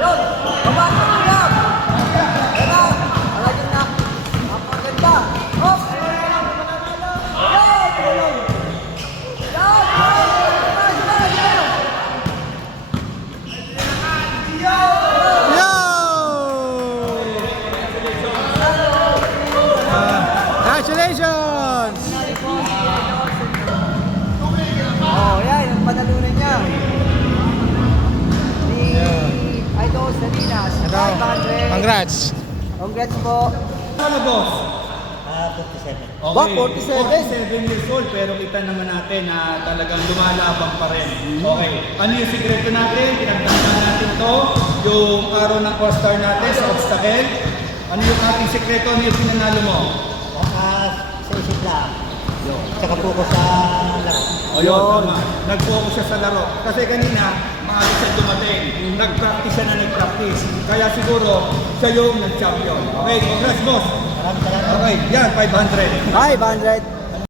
Yun! Babato mo lang! Yan na! Alagin na! Napaganda! Hop! Yan! Tulong! Congratulations! Oh, yan! Yung panalunan niya! Ni Idol Salinas, 500. Congrats! Congrats po! Ano boss? 47. Okay. Ba, 47? 47 years old pero kita naman natin na talagang lumalabang pa rin. Okay. Ano yung sikreto natin? Pinagtanda natin to. Yung araw ng all-star natin sa obstacle. Ano yung ating sikreto? Ano yung pinanalo mo? Sa isip lang. Tsaka focus sa laro. Ayun, tama. Nag-focus siya sa laro. Kasi kanina, maaga siya dumating. Nag-practice siya na nag-practice. Kaya siguro, siya yung nag-champion. Okay, congrats boss. Maraming salamat. Okay, yan, 500. 500.